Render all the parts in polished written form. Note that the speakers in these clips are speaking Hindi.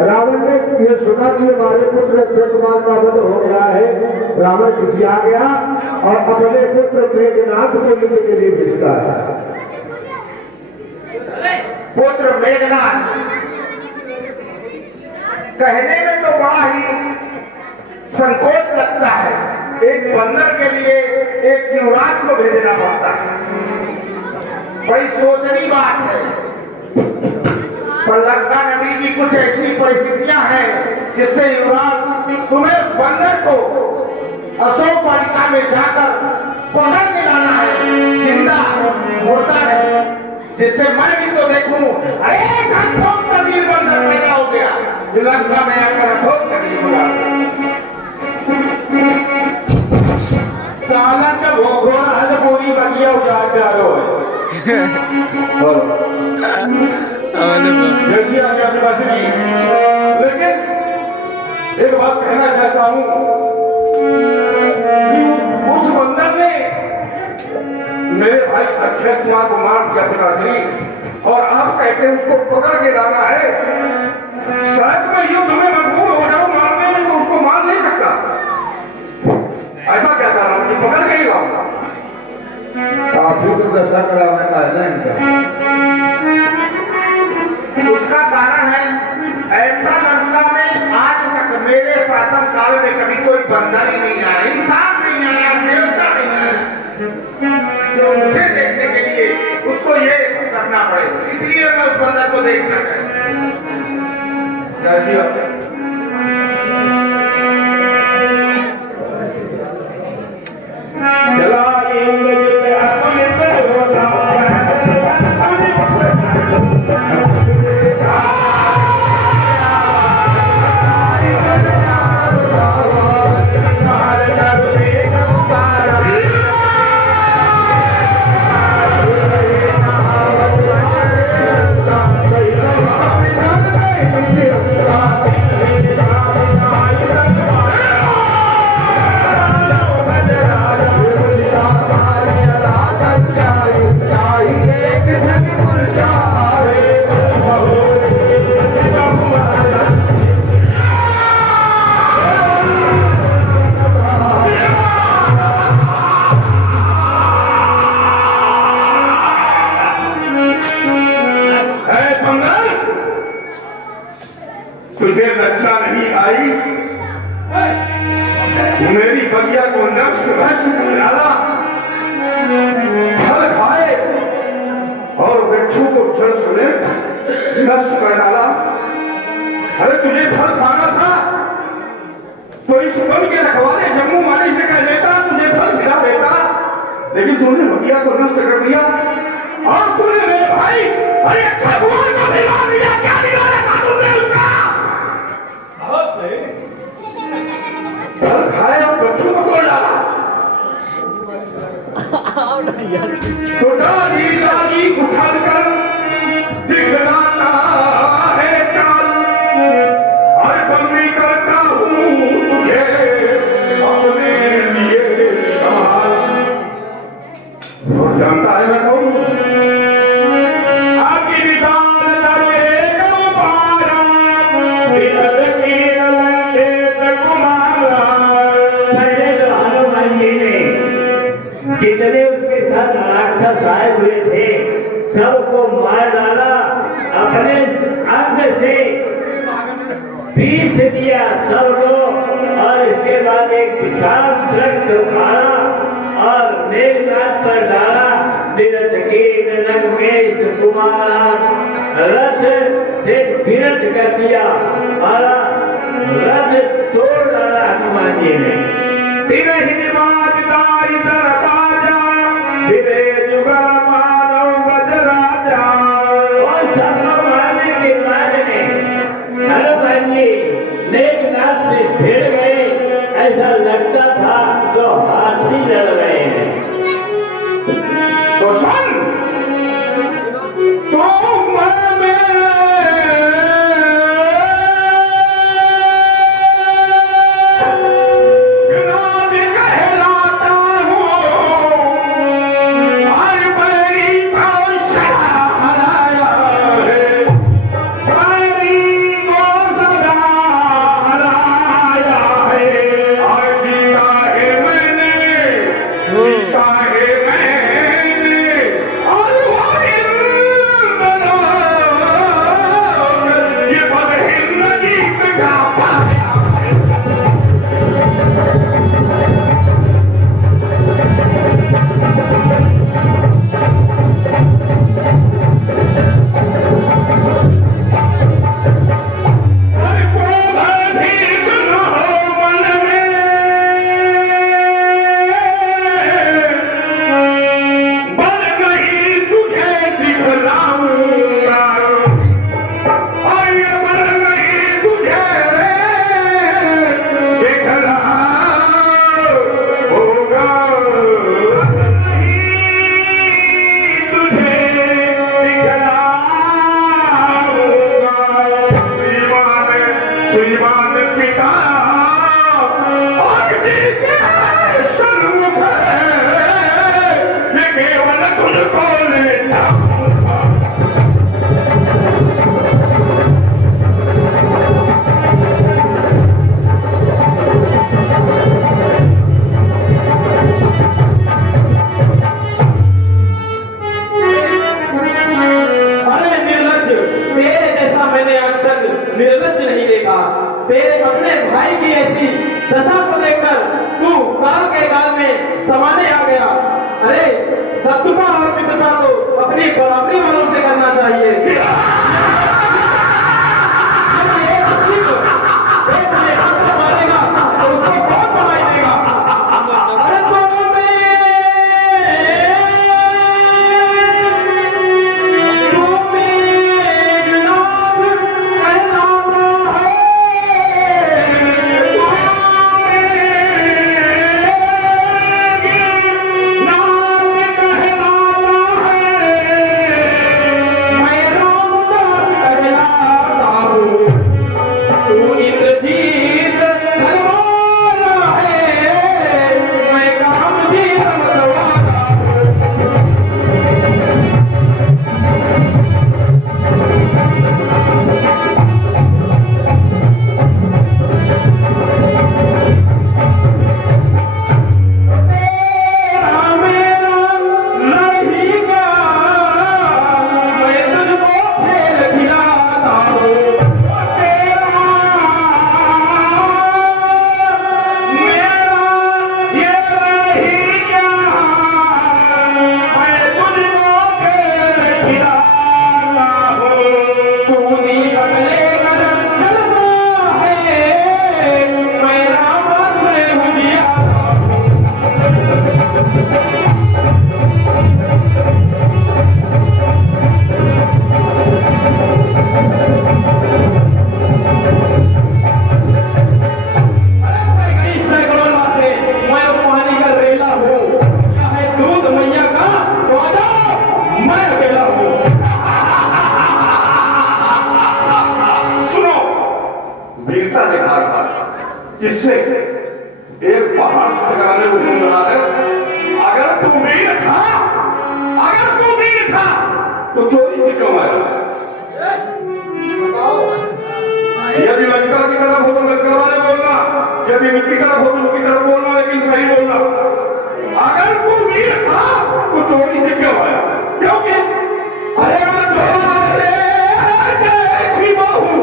रावण ने ये सुना कि हमारे पुत्र अक्षय कुमार का वध हो गया है। रावण खिसिया गया और अपने पुत्र मेघनाथ को लेने के लिए भेजता है। पुत्र मेघनाथ कहने में तो बड़ा ही संकोच लगता है। एक बंदर के लिए एक युवराज को भेजना पड़ता है, बड़ी सोचनी बात है। पर लंका नगरी की कुछ ऐसी परिस्थितियां हैं जिससे युवराज तुम्हें उस बंदर को अशोक वाटिका में जाकर पकड़ के लाना है, जिंदा मुर्दा है, जिससे मैं भी तो देखूं एक अशोक का वीर बंदर पैदा हो गया जो लंका में आकर अशोक नगरी को सालन में भोगोना है तो पूरी बगिया उजाड़ जा रहा है। जैसी आज्ञा की बात नहीं, लेकिन एक बात कहना चाहता हूं कि उस बंदर ने मेरे भाई अक्षय कुमार को मार दिया पिताश्री, और आप कहते हैं उसको पकड़ के लाना है। शायद मैं युद्ध में मजबूर हो जाऊं मारने में, तो उसको मार नहीं सकता। ऐसा क्या कर रहा हूं कि पकड़ के ही लाऊंगा। आप जो दशा कराने का है ना इनका, उसका कारण है ऐसा लंका में आज तक मेरे शासन काल में कभी कोई बंदर ही नहीं आया, इंसान नहीं आया, देवता नहीं आया। तो मुझे देखने के लिए उसको ये सब करना पड़े, इसलिए मैं उस बंदर को देखना चाहता हूं। कैसी तुझे रक्षा नहीं आई, मेरी बगिया को नष्ट डाला, फल खाए और वृक्षों को जड़ समेत नष्ट कर डाला। अरे तुझे फल खाना था तो इस वन के रखवाले जम्मू माली से कह देता, तुझे फल खिला देता, लेकिन तूने बगिया को नष्ट कर दिया और तूने मेरे भाई अरे भगवान को भी मार दिया। क्या बिगाड़ा था तुमने उसका? फल खाए और बच्चों को तोड़ डाला। तो डाली उठाल कर दिखलाता है चाल, हर बंदी करता हूँ तुझे अपने लिए सवाल। और जानता है मैं कौन? आपकी विशाल दरवे गौपारा, विरल की लंके कुमारा। पहले तो हनुमान जी ने जितने उसके साथ राक्षस आए हुए थे सबको मार डाला, अपने अंग से पीस दिया सबको, और इसके बाद एक विशाल वृक्ष उखाड़ा और मेघनाथ पर डाला। विरत की ननक में कुमारा, रथ से विरत कर दिया, मारा, रथ तोड़ डाला हनुमान जी ने। तेरे ही निवाज दाई दरताजा, तेरे जुगल मानव गजराजा। और सबको मारने के बाद में हनुमान जी मेघनाथ से भिड़ गए, ऐसा लगता था जो हाथी लड़ रहे हैं। तो सुन, तो मैं श्रीमान पिता और के सन्मुख ये केवल तुझको लेता निर्लज्ज नहीं देखा। तेरे अपने भाई की ऐसी दशा को देखकर तू काल के काल में समाने आ गया। अरे शत्रुता और मित्रता तो अपनी बराबरी वालों से करना चाहिए। मारेगा तो उसको कौन बढ़ाई देगा। अरे इससे एक पहाड़ से टकराने को मिल रहा है। अगर तू वीर था तो चोरी से क्यों आया? यदि लंका की तरफ हो तो लंका वाले बोलना, यदि मिट्टी तरफ हो तो मिट्टी तरफ बोलना, लेकिन सही बोलना। अगर तू वीर था तो चोरी से क्यों आया? क्योंकि अरे मैं चोरी देखी बहू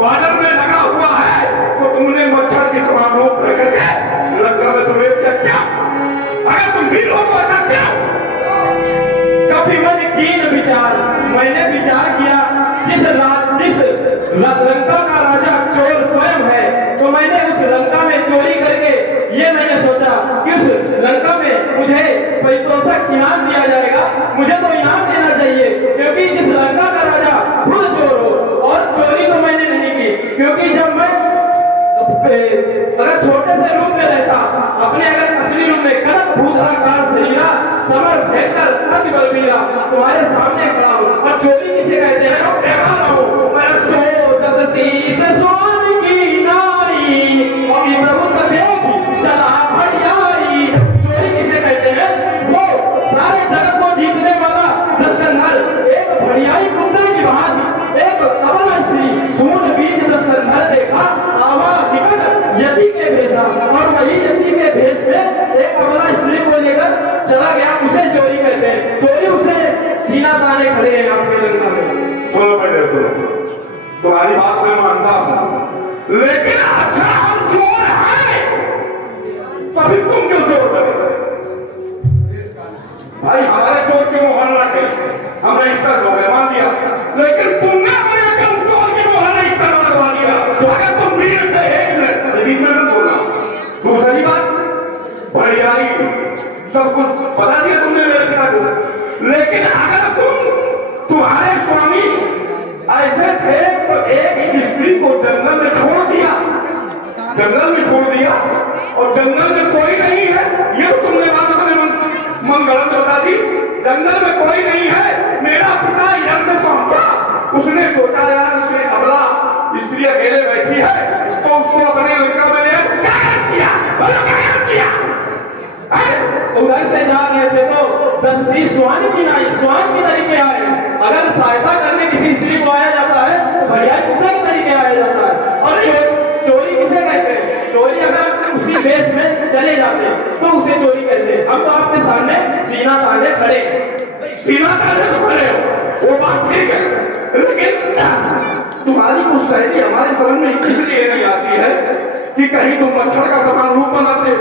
बादल में लगा हुआ है तो तुमने मच्छर के समान लोग करके लंका में तुम्हें क्या? अगर तुम वीर हो तो क्या? कभी मैंने विचार किया जिस लंका का राजा चोर स्वयं है, तो मैंने उस लंका में चोरी करके ये मैंने सोचा कि उस लंका में मुझे पारितोषिक इनाम दिया जाएगा। मुझे तो इनाम देना चाहिए, क्योंकि जिस लंका का राजा खुद चोर हो। और चोरी तो मैंने नहीं की, क्योंकि जब मैं अगर छोटे से रूप में रहता, अपने अगर असली रूप में कनक भूधराकार शरीरा समर भयंकर अति बलवीरा तुम्हारे सामने खड़ा हूं। और चोरी किसे कहते हैं? मैं देखा रहा हूं। मैं 110 शीश सोन की नाई अभी प्रभु तबेगी चला भड़ियाई। चोरी किसे कहते हैं? वो सारे जगत को जीतने वाला दशकंधर, एक भड़ियाई कुत्ते की भांति, एक अबला स्त्री सूंड बीज दशकंधर देखा आवा निकट यति के भेषा। और वही यति के भेष में एक अबला स्त्री को लेकर चला गया, उसे चोरी कहते हैं। चोरी उसे सीना ताने खड़े हैं आपके लंका में। सुनो पहले सुनो, तुम्हारी बात मैं मानता हूं, लेकिन अच्छा हम चोर हैं तो फिर तुम क्यों चोर बने? भाई हमारे चोर के मोहन लाके हमने इसका लोग मान दिया, लेकिन तुमने अपने सब कुछ बता दिया तुमने मेरे पिता को। लेकिन अगर तुम्हारे स्वामी ऐसे थे तो एक स्त्री को जंगल में छोड़ दिया, और जंगल में कोई नहीं है, ये तो तुमने बात अपने मन गलत बता दी। जंगल में कोई नहीं है, मेरा पिता इधर से पहुंचा, उसने सोचा यार ये अबला स्त्री अकेले बैठी है तो उसको अपने लड़का में ले क्या किया? उधर से जा रहे थे तो दसरी स्वान की तरीके आए। अगर सहायता करने किसी स्त्री को आया जाता है, बढ़िया कुत्ते के तरीके आया जाता है। और चोरी किसे कहते हैं? चोरी अगर उसी देश में चले जाते तो उसे चोरी कहते हैं। हम तो आपके सामने सीना ताने खड़े हो, वो बात ठीक है, लेकिन तुम्हारी कुछ शैली हमारी समझ में इसलिए नहीं आती है कि कहीं तुम मच्छर का समान रूप बनाते हो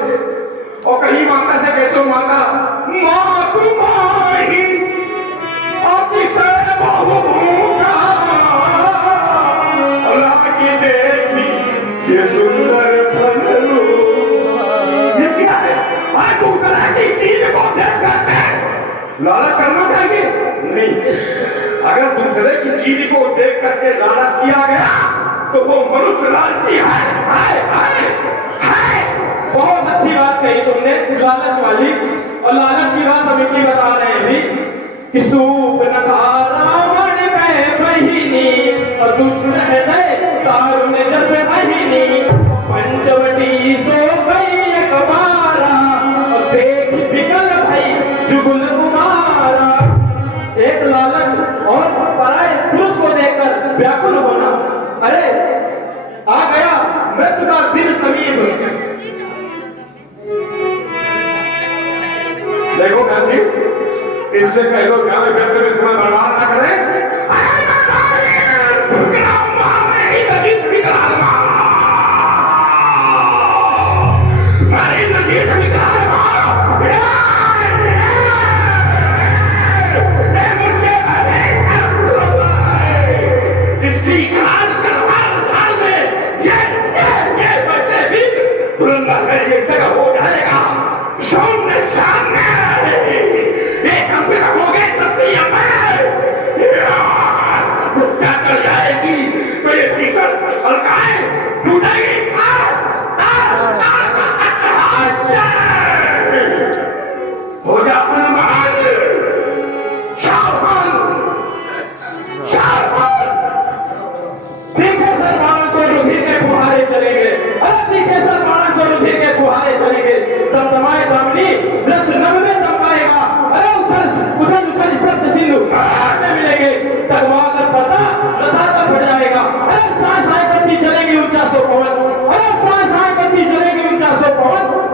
और कहीं माता से कहते हो माता माँ तुम्हारी अतिशय बहुभूखा लागी देखी ये सुंदर फलरू। ये क्या है? दूसरा की चीज को देख करके लालच करना चाहिए नहीं। अगर दूसरे की चीज को देख करके लालच किया गया तो वो मनुष्य लालची है। बहुत अच्छी बात कही तुमने, लालच वाली। और लालच की बात हम इतनी बता रहे हैं भी कि सूप न खा रावण में बहिनी और दुष्ट हृदय तारुण जस बहिनी। पंचवटी सो गई एक बारा और देख विकल भई जुगुल कुमारा। एक लालच और पराये पुरुष को देखकर व्याकुल होना। अरे आ गया मृत्यु का दिन समीप। देखो बहन जी, इनसे कह लो क्या मैं व्यक्त में समय बर्बाद ना करें।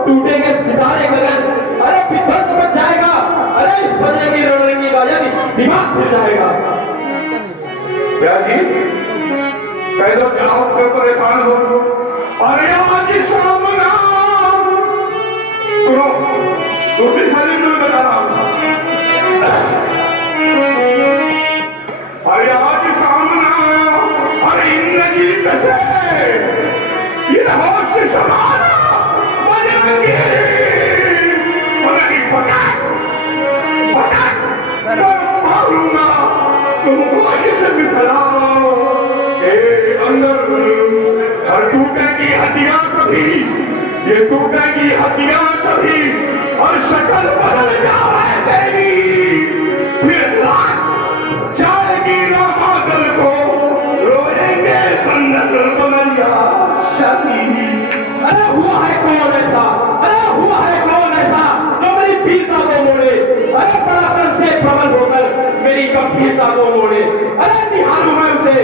टूटेंगे सितारे गगन। अरे फिर समझ जाएगा। अरे इस बजने की रणरंगी गाया दिमाग फिर जाएगा। क्या जी कह दो जाओ तो परेशान हो। अरे आज सामना सुनो, दूसरी शादी में बता रहा हूं। अरे आज सामना अरे इंद्रजीत से ये रहस्य समाना मारूंगा तुमको इसे बिखराओ के अंदर। और टूटेगी हड्डियां सभी, ये टूटेगी हड्डियां सभी और शक्ल बदल जाए तेरी। फिर लाश जाएगी ना बादल को, रोएंगे बंदर बमरिया सभी। अरे हुआ है कौन ऐसा? अरे हुआ है कौन ऐसा जो मेरी वीरता को मोड़े? अरे पराक्रम से प्रबल होकर मेरी गंभीरता को मोड़े। अरे निहारूं मैं उसे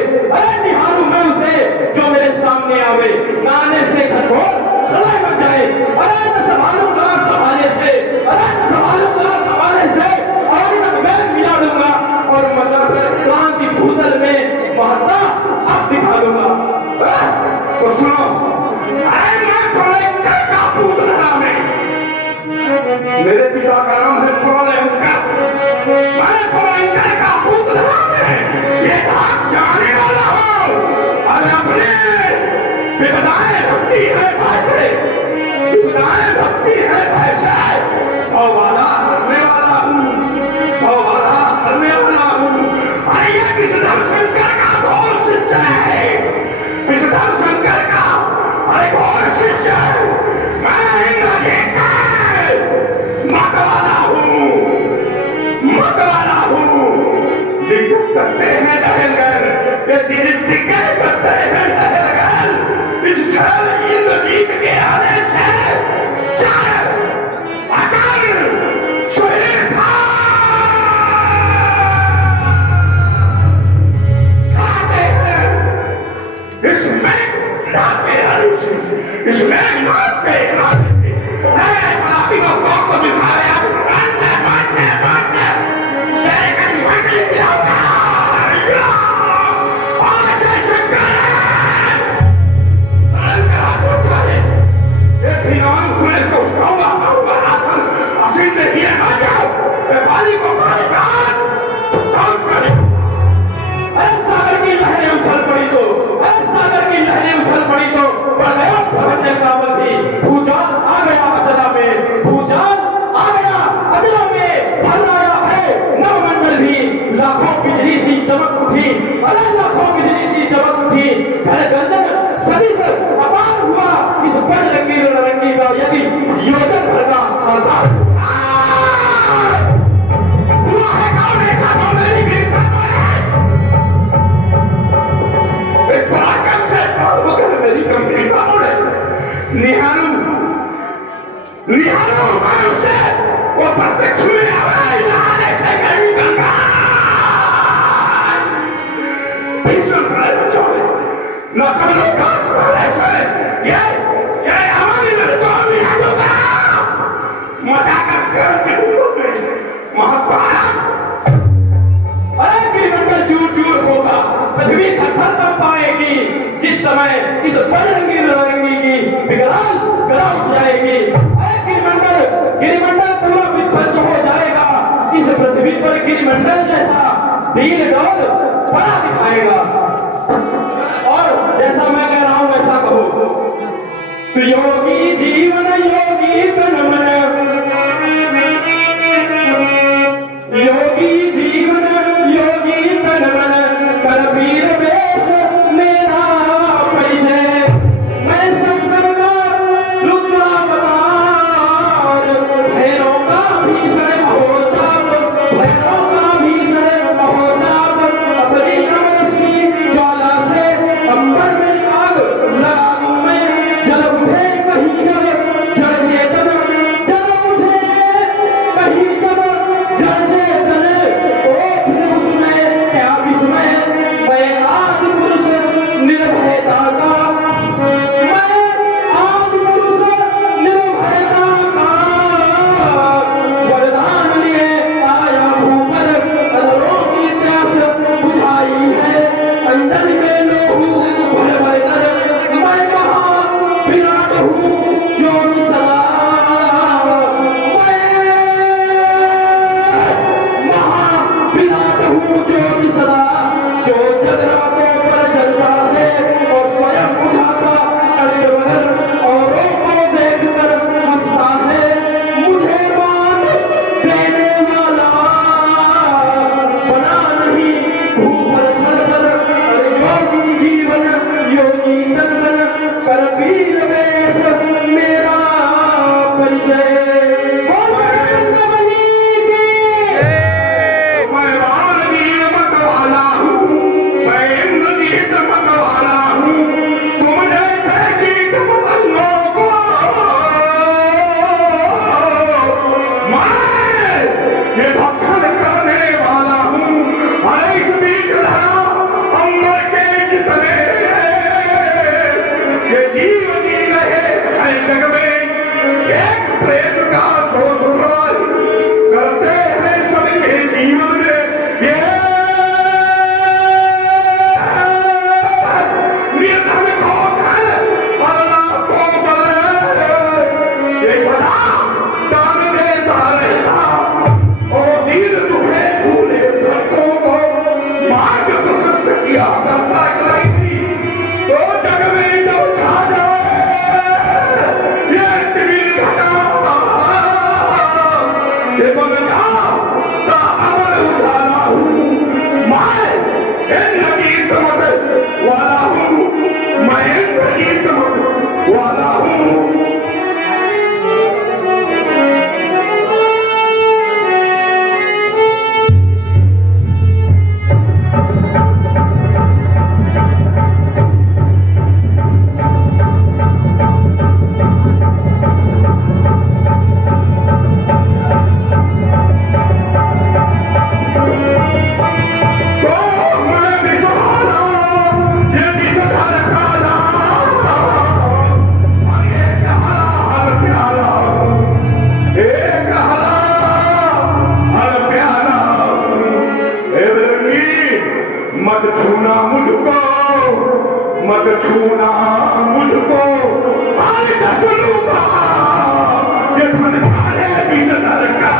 जो मेरे सामने आवे। नाने से घटघोर प्रलय मच जाए। अरे न संभालूंगा संभाले से, और न मैं मिला दूंगा और मचाकर क्रांति भूतल में महत्ता अब दिखा दूंगा। तो सुनो, मेरे पिता का नाम है प्रलयंकर। मैं प्रलयंकर का पुत्र ये बात जाने वाला हूं। और अपने विपदाएं भक्ति है भय से और वाला ये दिग्गज करते हैं लहरगल इस छल इंद्रजीत के आने से चार अकल शरीर था खाते हैं इसमें लाते आलूसी इसमें लाते आलूसी है गुलाबी को दिखाए आप मानने तेरे कल मानने लाऊंगा आज ऐसे करे अल्लाह को चाहे ये फिनान सुरेश को उठाऊंगा आसन असीम में ये आ जाओ ये पानी को मारेगा कौन करे सागर की लहरें उछल पड़ी तो सागर की लहरें उछल पड़ी तो बढ़ गया भगत कावल भी भूचाल आ गया अदला में भूचाल आ गया अदला में हल्लाया है नवमंडल भी लाखों बिजली सी चमक उठी अरे लाखों बिजली सी चमक उठी घर गंदन सदी से अपार हुआ इस बड़ रंगी रंगी का यदि योजन भर का आधार हुआ है कौन है खानों मेरी भी मेरी गंभीरता उड़े निहारू मानो से वो प्रत्यक्ष में आवाज नहाने से गई गंगा भीषण प्रलय बचावे न सब लोग घास मारे से ये हमारी लड़कों में हाथोगा मजा कर के दूलों में महाभारत अरे गिरिमंडल चूर चूर होगा पृथ्वी थर-थर कंप पाएगी जिस समय इस बजरंगी रंगी की विकराल गदा उठ जाएगी अरे गिरिमंडल पूरा विध्वंस हो जाएगा इस पृथ्वी पर गिरिमंडल जैसा भील डोल बड़ा दिखाएगा और जैसा मैं कह रहा हूं वैसा कहो तो योगी जीवन योगी तन मन योगी जीवन योगी तन मन कर वीर वेश मेरा परिचय मैं शंकर का रुद्रावतार भैरव का भीषण अहोचाप भैरव का भीषण अहोचाप अपनी मुझको, मत छूना मुझको, आज दस लूंगा ये धन खाने की नजर का।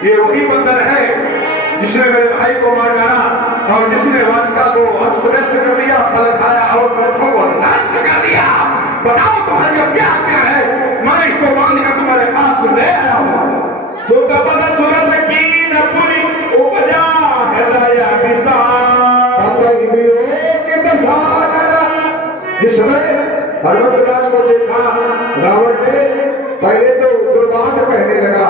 ये वही बंदर है जिसने मेरे भाई को मार डाला और जिसने वाटिका को अस्त व्यस्त कर दिया, फल खाया और जिस समय हनुमंतलाल को देखा रावण ने पहले तो दुर्वाद कहने लगा,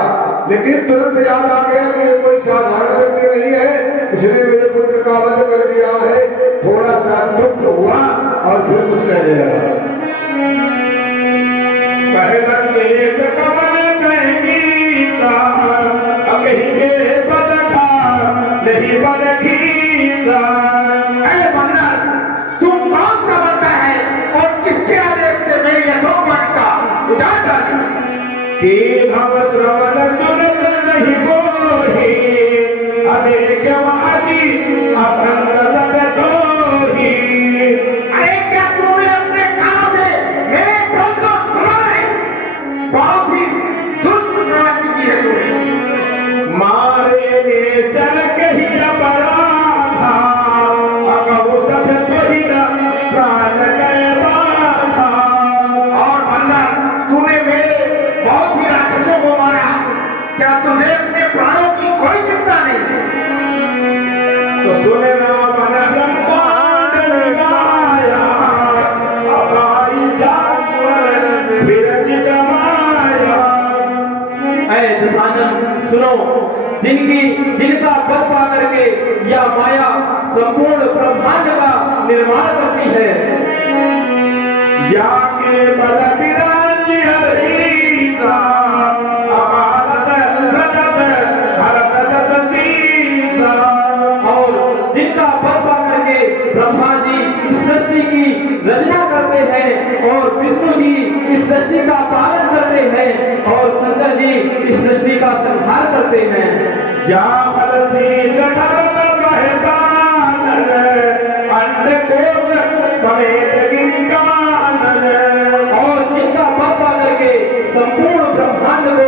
लेकिन तुरंत याद आ गया कि ये कोई साधारण व्यक्ति नहीं है, इसने मेरे पुत्र का वध कर दिया है। थोड़ा सा दुख हुआ और फिर कुछ कहने लगा। तुम कौन सा बंदा है और किसके आदेश से मेरी यशोपट का उजाड़ डाली? अरे क्या तुमने अपने कानों से मेरे बोल को सुना नहीं? बहुत ही दुष्ट प्रवृत्ति की है तुमने। मारे ने सनक ही अपराधा, अगो सब कोई न प्राण गए बाधा। और बंदर, तूने मेरे बहुत ही राक्षसों को मारा, क्या तुझे अपने प्राणों की कोई चिंता नहीं? तो सुने रावण ब्रह्मांड लगाया, अपाई जासवर विरचित माया। ऐ दशानन सुनो, जिनका बल पा करके यह माया संपूर्ण ब्रह्मांड का निर्माण करती है। जाके बल विराज हरीता, अपालत सदत हरत दस सीसा। और जिनका बल पा करके ब्रह्मा जी इस सृष्टि की रचना करते हैं और विष्णु जी इस सृष्टि का पालन करते हैं और शंकर जी इस सृष्टि का संहार करते हैं। जा बल शीस धर्म बहतानन, अंडकोश समेत गिरिकानन। और जिनका बल पा करके संपूर्ण ब्रह्मांड को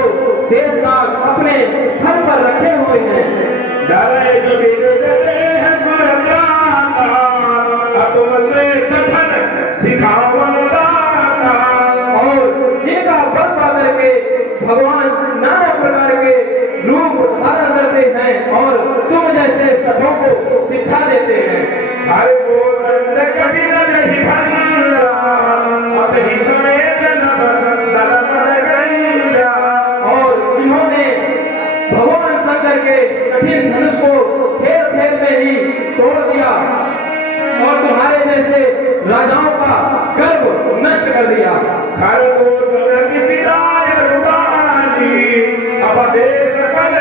शेषनाग अपने फल पर रखे हुए हैं। डरे जो बिरदे है सुरदाता, अतुल से सफल सिखावन दाता। और जिनका बल पा करके भगवान नाना प्रकार के रूप धारण करते हैं और तुम जैसे सभों को शिक्षा देते हैं। हर गोरंड कभी नहीं भंडा, अब ही समेत नभ संदल पर गंजा। और जिन्होंने भगवान शंकर के कठिन धनुष को फेर फेर में ही तोड़ दिया और तुम्हारे जैसे राजाओं का गर्व नष्ट कर दिया। खरगोश किसी राय रुबानी, अब देश कल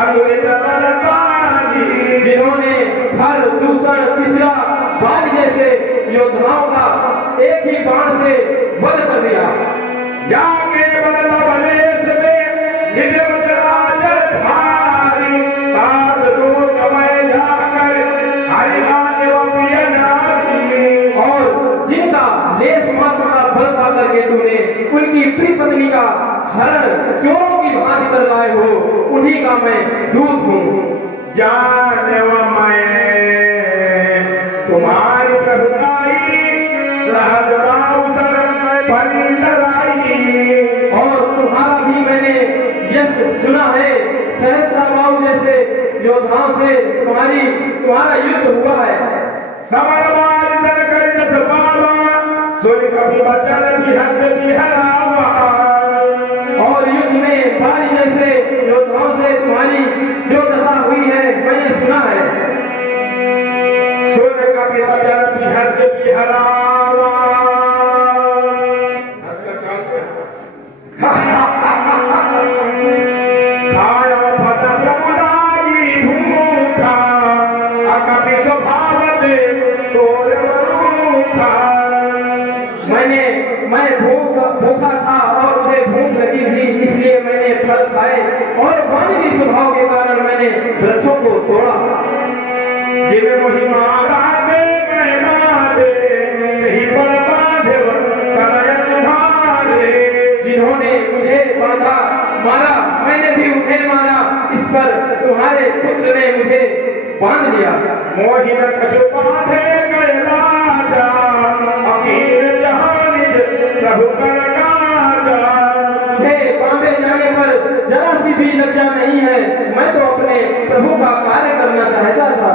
अनुलित बलशाली। जिन्होंने हर दूषण तीसरा बाल जैसे योद्धाओं का एक ही बाण से वध कर दिया। जाके बल बलेश में हिजवत राजधारी, पास को कमय जाकर हरिगान व प्रिय नारी। और जिनका लेस मात्र का बल पा करके तुमने उनकी प्रिय पत्नी का हरण चोरों की भांति कर लाए हो, उन्हीं का मैं दूत हूँ। जान व मैं तुम्हारी प्रभुताई, सहज बाहु शरण परी लड़ाई। और तुम्हारा भी मैंने यश सुना है, सहस्त्रबाहु जैसे योद्धाओं से तुम्हारा युद्ध हुआ है। समरवार जन कर जस पावा, सुन कभी बचन बिहत बिहरावा। और युद्ध में बाली जैसे योद्धाओं से तुम्हारी जो दशा हुई है मैंने सुना है। सुन कभी बचन बिहत बिहरावा। खायो फत प्रभुदाई भूखा, अकपि स्वभाव दे तोर मरूखा। मैं भूखा था और मुझे भूख लगी थी, इसलिए मैंने फल खाए और वानरी स्वभाव के कारण मैंने वृक्षों को तोड़ा। जिन मोहि मारा दे मैं मारे, नहीं पर बांधे कनय तुम्हारे। जिन्होंने मुझे बांधा मारा, मैंने भी उन्हें मारा, इस पर तुम्हारे पुत्र ने मुझे बांध लिया। मोहि न कछु बांधे गए राजा, अकीर जहां निज प्रभु कर काजा। मुझे बांधे जाने पर जरा सी भी लज्जा नहीं है, मैं तो अपने प्रभु का कार्य करना चाहता था।